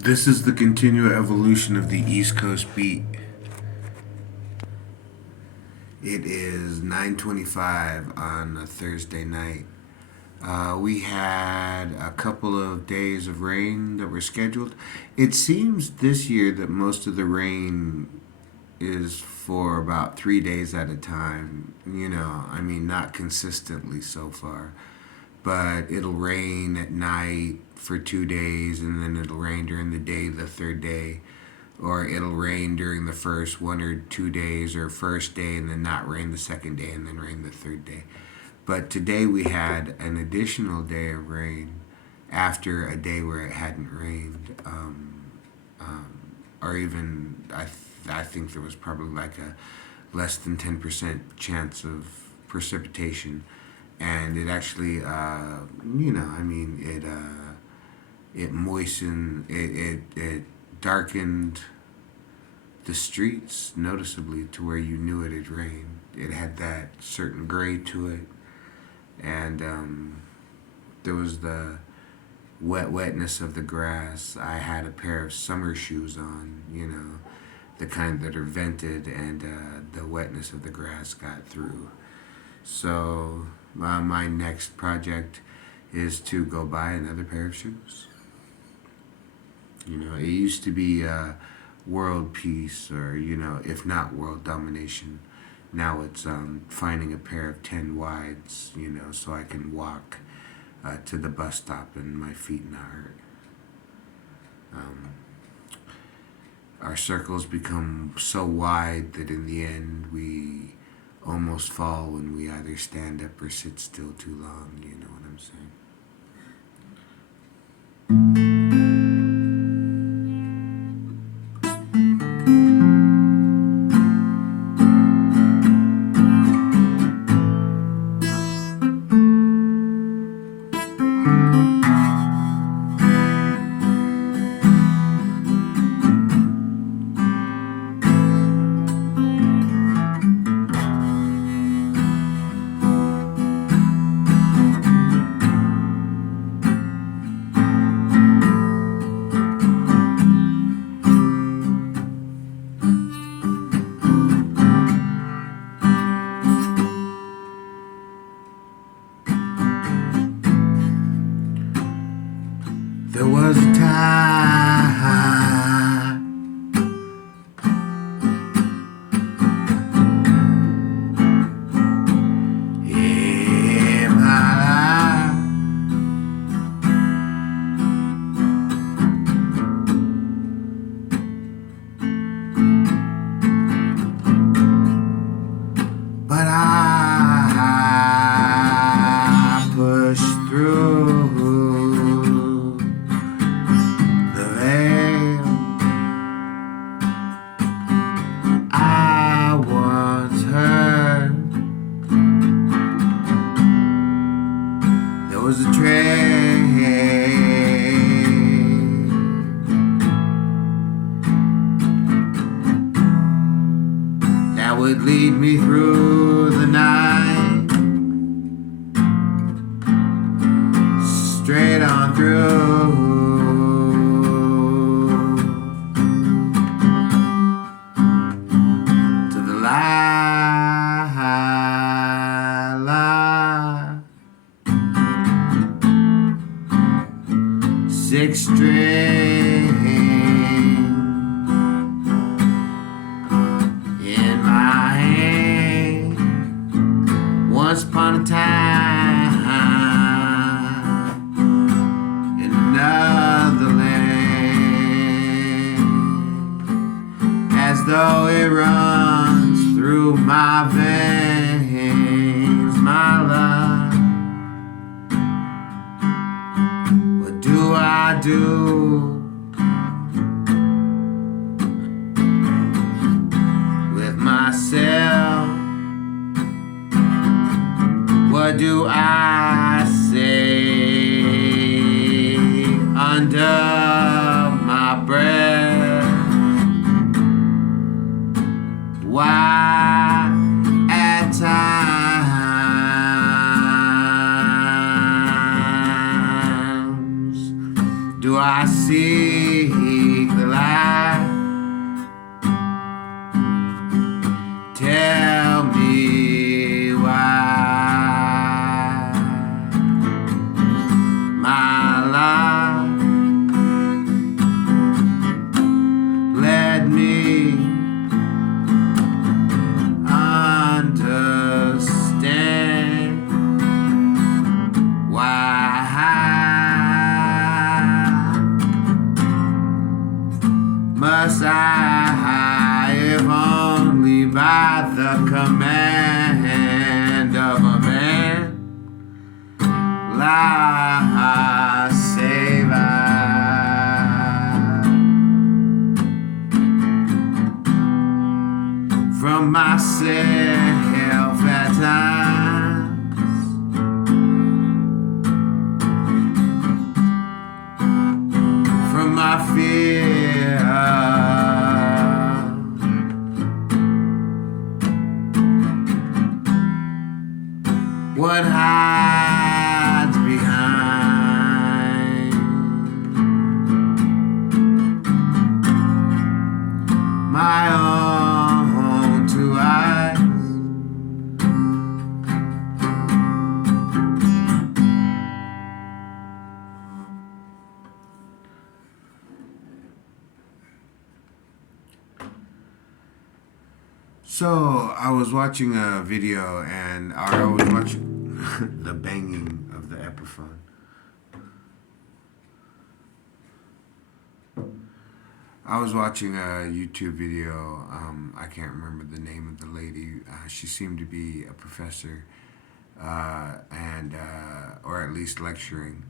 This is the continual evolution of the East Coast beat. It is 9:25 on a Thursday night. We had a couple of days of rain that were scheduled. It seems this year that most of the rain is for about 3 days at a time. I mean, not consistently so far, but it'll rain at night for 2 days, and then it'll rain during the day the third day, or it'll rain during the first 1 or 2 days, or first day and then not rain the second day and then rain the third day. But today we had an additional day of rain after a day where it hadn't rained, or even I think there was probably like a less than 10% chance of precipitation, and it actually, it moistened, it darkened the streets noticeably to where you knew it had rained. It had that certain gray to it, and there was the wetness of the grass. I had a pair of summer shoes on, the kind that are vented, and the wetness of the grass got through. So my next project is to go buy another pair of shoes. It used to be world peace, or if not world domination. Now it's finding a pair of 10 wides, so I can walk to the bus stop and my feet not hurt. Our circles become so wide that in the end we almost fall when we either stand up or sit still too long. You know what I'm saying? There was a time in my life but I pushed through. Was a train that would lead me through the night, straight on through to the light. 6 string in my hand. Once upon a time in another land, as though it runs through my veins, my love. Do I do with myself? What do I say under my breath? Why at times do I seek the light. Tell me why my life led me understand why must I, if only by the command of a man, lie save I from myself at times, from my fear. What hides behind my own two eyes? So I was watching a video, and I was watching the banging of the Epiphone. I was watching a YouTube video. I can't remember the name of the lady. She seemed to be a professor, and or at least lecturing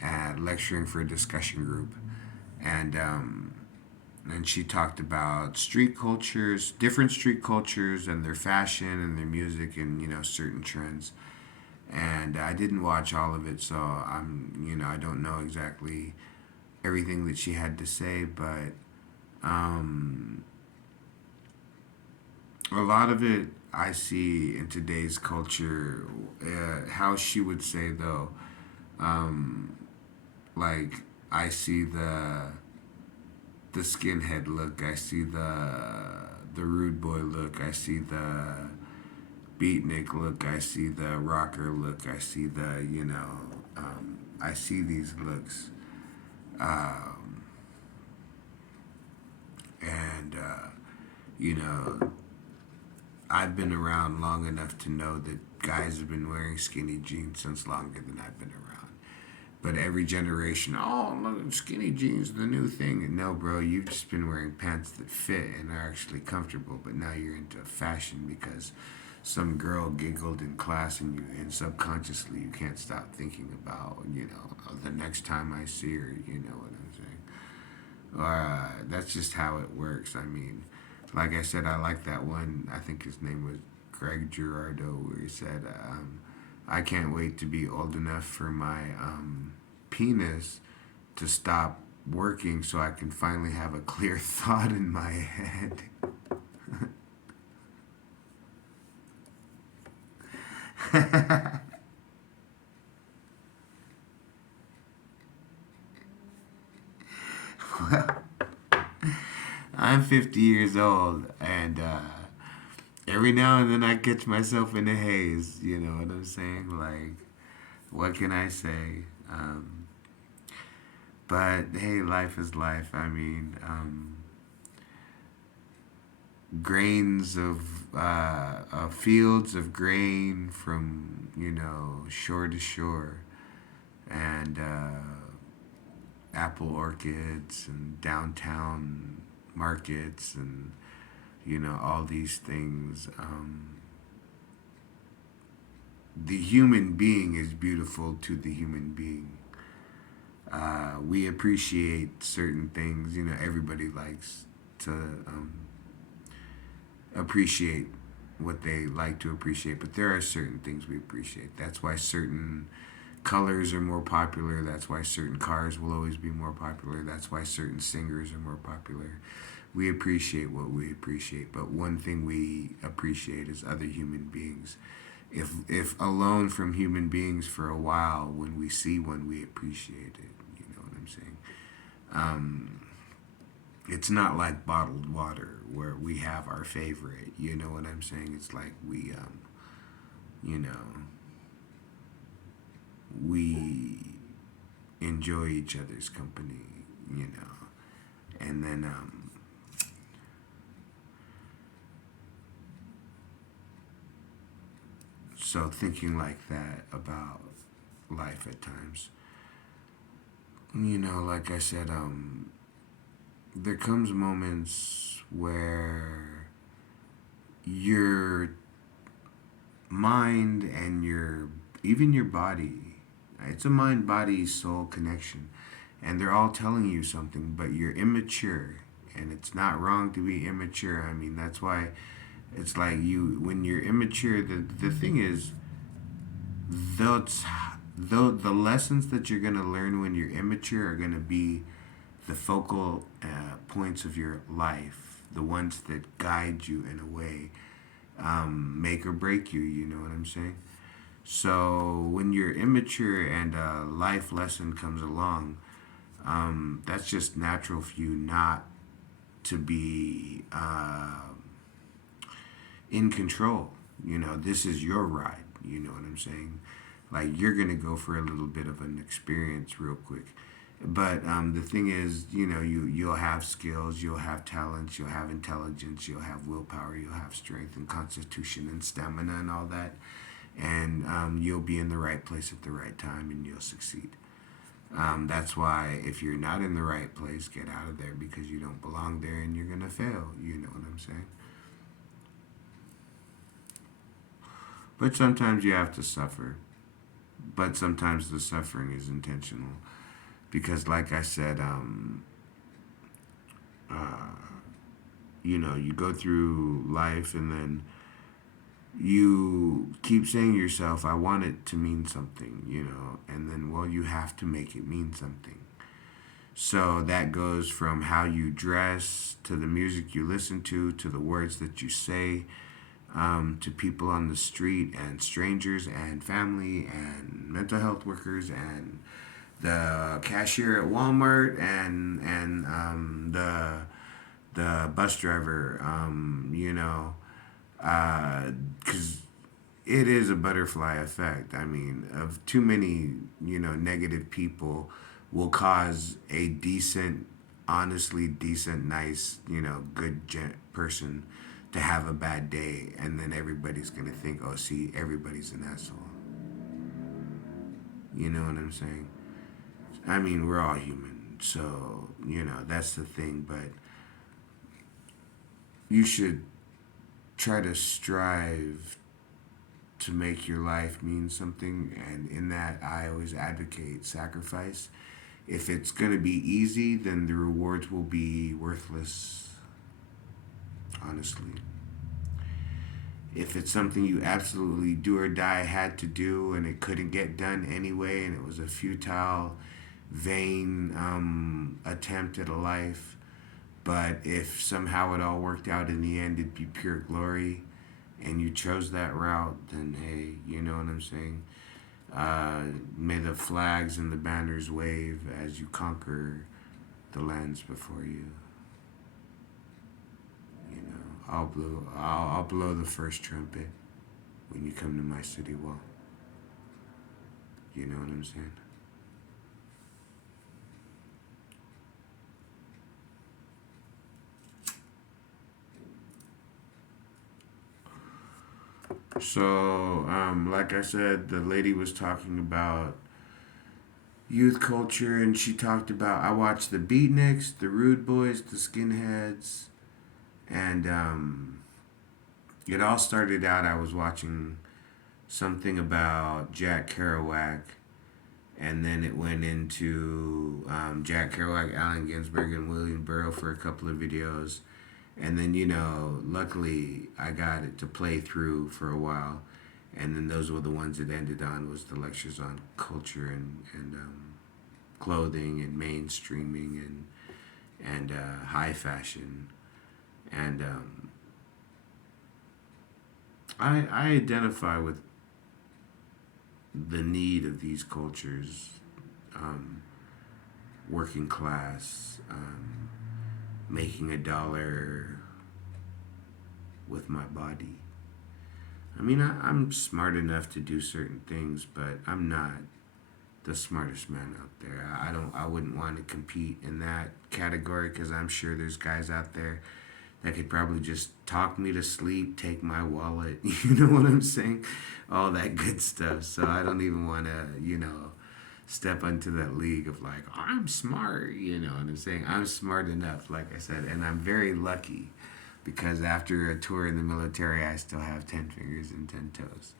for a discussion group, and she talked about street cultures, different street cultures, and their fashion and their music, and certain trends. And I didn't watch all of it, so I don't know exactly everything that she had to say, but a lot of it I see in today's culture. How she would say though, like I see the skinhead look, I see the rude boy look, I see the beatnik look, I see the rocker look, I see I see these looks, and I've been around long enough to know that guys have been wearing skinny jeans since longer than I've been around. But every generation, oh, look, skinny jeans, the new thing. And no, bro, you've just been wearing pants that fit and are actually comfortable, but now you're into fashion because some girl giggled in class, and subconsciously you can't stop thinking about, the next time I see her, you know what I'm saying? That's just how it works. I mean, like I said, I like that one. I think his name was Greg Girardo, where he said, I can't wait to be old enough for my penis to stop working so I can finally have a clear thought in my head. Well, I'm 50 years old, and every now and then I catch myself in a haze. You know what I'm saying? Like, what can I say? But hey, life is life. I mean, grains of fields of grain from shore to shore, and apple orchards and downtown markets, and all these things. The human being is beautiful to the human being. We appreciate certain things. Everybody likes to appreciate what they like to appreciate, but there are certain things we appreciate. That's why certain colors are more popular. That's why certain cars will always be more popular. That's why certain singers are more popular. We appreciate what we appreciate, but one thing we appreciate is other human beings. If alone from human beings for a while, when we see one, we appreciate it. You know what I'm saying? Um, it's not like bottled water where we have our favorite. You know what I'm saying? It's like you know, we enjoy each other's company. You know, and then so thinking like that about life at times. You know, like I said, there comes moments where your mind and your even your body, it's a mind body soul connection, and they're all telling you something, but you're immature, and it's not wrong to be immature. I mean, that's why it's like you when you're immature. The thing is, those the lessons that you're gonna learn when you're immature are gonna be the focal points of your life, the ones that guide you in a way, make or break you. You know what I'm saying? So when you're immature and a life lesson comes along, that's just natural for you not to be in control. You know, this is your ride. You know what I'm saying? Like you're gonna go for a little bit of an experience real quick. But the thing is, you know, you'll have skills, you'll have talents, you'll have intelligence, you'll have willpower, you'll have strength and constitution and stamina and all that, and you'll be in the right place at the right time and you'll succeed. That's why if you're not in the right place, get out of there because you don't belong there and you're gonna fail. You know what I'm saying? But sometimes you have to suffer. But sometimes the suffering is intentional because, like I said, you know, you go through life and then you keep saying to yourself, I want it to mean something, you know, and then, well, you have to make it mean something. So that goes from how you dress to the music you listen to the words that you say, to people on the street and strangers and family and mental health workers and the cashier at Walmart and the bus driver. You know, because it is a butterfly effect. I mean, of too many, you know, negative people will cause a decent, honestly decent, nice, you know, person to have a bad day, and then everybody's gonna think, oh, see, everybody's an asshole. You know what I'm saying? I mean, we're all human, so you know that's the thing. But you should try to strive to make your life mean something, and in that, I always advocate sacrifice. If it's gonna be easy, then the rewards will be worthless. Honestly, if it's something you absolutely do or die had to do and it couldn't get done anyway and it was a futile, vain attempt at a life, but if somehow it all worked out in the end, it'd be pure glory and you chose that route, then hey, you know what I'm saying? May the flags and the banners wave as you conquer the lands before you. You know, I'll blow the first trumpet when you come to my city wall. You know what I'm saying? So, like I said, the lady was talking about youth culture, and she talked about I watched the Beatniks, the Rude Boys, the Skinheads, and it all started out. I was watching something about Jack Kerouac, and then it went into Jack Kerouac, Allen Ginsberg, and William Burroughs for a couple of videos. And then, you know, luckily I got it to play through for a while. And then those were the ones it ended on was the lectures on culture and clothing and mainstreaming and high fashion. And I identify with the need of these cultures. Um, working class, making $1 with my body. I mean, I'm smart enough to do certain things, but I'm not the smartest man out there. I don't. I wouldn't want to compete in that category because I'm sure there's guys out there that could probably just talk me to sleep, take my wallet. You know what I'm saying? All that good stuff. So I don't even want to, step into that league of like, I'm smart. You know what I'm saying? I'm smart enough, like I said, and I'm very lucky because after a tour in the military, I still have 10 fingers and 10 toes.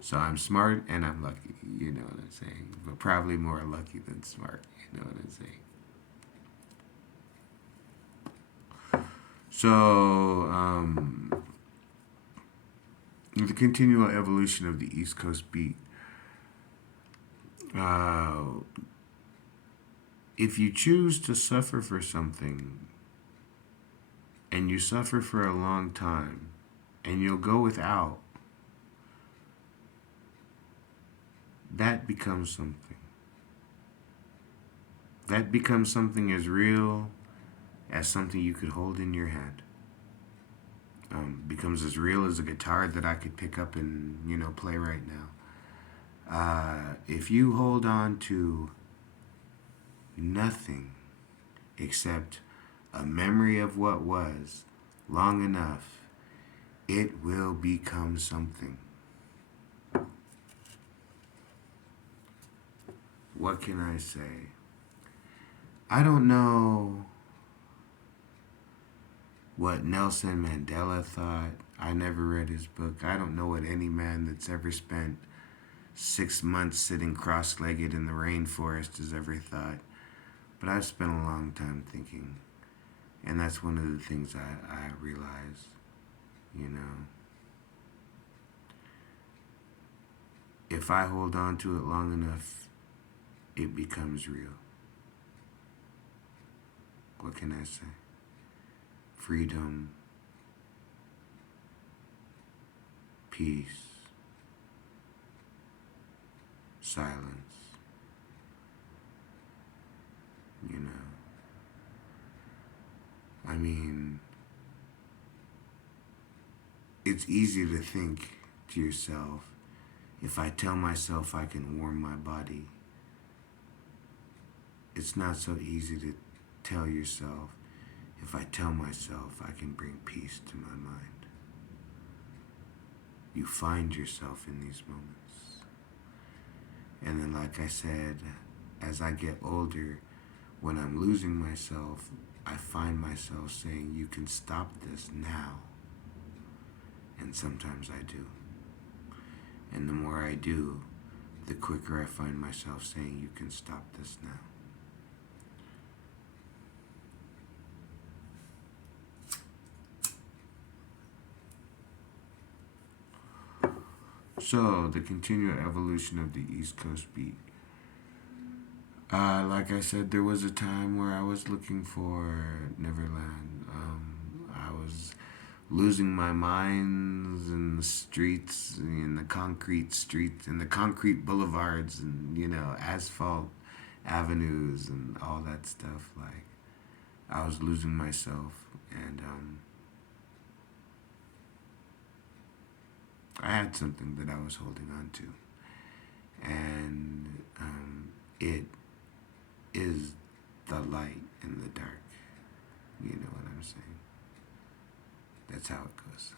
So I'm smart and I'm lucky, you know what I'm saying? But probably more lucky than smart, you know what I'm saying? So, the continual evolution of the East Coast beat. Uh, if you choose to suffer for something and you suffer for a long time and you'll go without, that becomes something. That becomes something as real as something you could hold in your hand. Becomes as real as a guitar that I could pick up and, play right now. If you hold on to nothing except a memory of what was long enough, it will become something. What can I say? I don't know what Nelson Mandela thought. I never read his book. I don't know what any man that's ever spent 6 months sitting cross-legged in the rainforest has ever thought. But I've spent a long time thinking. And that's one of the things I realize, If I hold on to it long enough, it becomes real. What can I say? Freedom, peace, silence, I mean, it's easy to think to yourself, if I tell myself I can warm my body, it's not so easy to tell yourself, if I tell myself I can bring peace to my mind. You find yourself in these moments. And then, like I said, as I get older, when I'm losing myself, I find myself saying, you can stop this now. And sometimes I do. And the more I do, the quicker I find myself saying, you can stop this now. So, the continual evolution of the East Coast beat. Like I said, there was a time where I was looking for Neverland. I was losing my mind in the streets, in the concrete streets, in the concrete boulevards, and asphalt avenues and all that stuff. Like, I was losing myself, and I had something that I was holding on to, and it is the light in the dark. You know what I'm saying? That's how it goes.